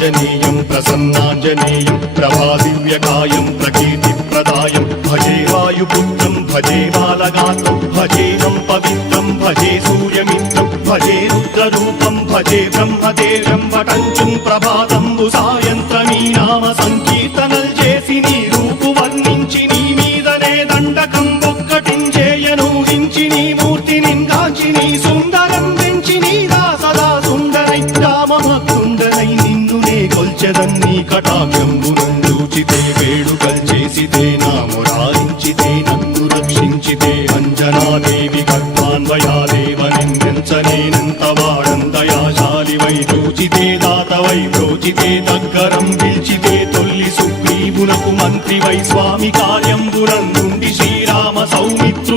प्रभाञ्जनेयं प्रसन्नाञ्जनेयं प्रभादिव्यकायं प्रकीर्तिप्रदायं भजे वायुपुत्रं भजे बालगात्रं भजेऽहं पवित्रं भजे सूर्यमित्रं भजे रुद्ररूपं भजे ब्रह्मदेवं वटञ्चुं प्रभाతంబు సాయంత్రమీ నామ సంకీర్తనల్ చేసి నీ రూపు వర్ణించి నీ మీదనే దండకం ఒక్కటించేయనూహించి నీ మూర్తిని గాంచి నీ సుందరం పెంచి నీ దాసదా సుందరై రామభక్తుండనై నిన్నునే కొల్చెదన్ని కటాక్షంబునందూచితే వేడుకల్ చేసితే నా మురారించితే నన్ను రక్షించితే అంజనాదేవి గర్భాన్వయాదేవనెంచనేనంత వాడంతయాశాలివై చూచితే దాతవై ప్రోచితే దగ్గరం పిలిచితే తొల్లి సుగ్రీవునకు మంత్రివై స్వామి కార్యంబునందుండి శ్రీరామ సౌమిత్రు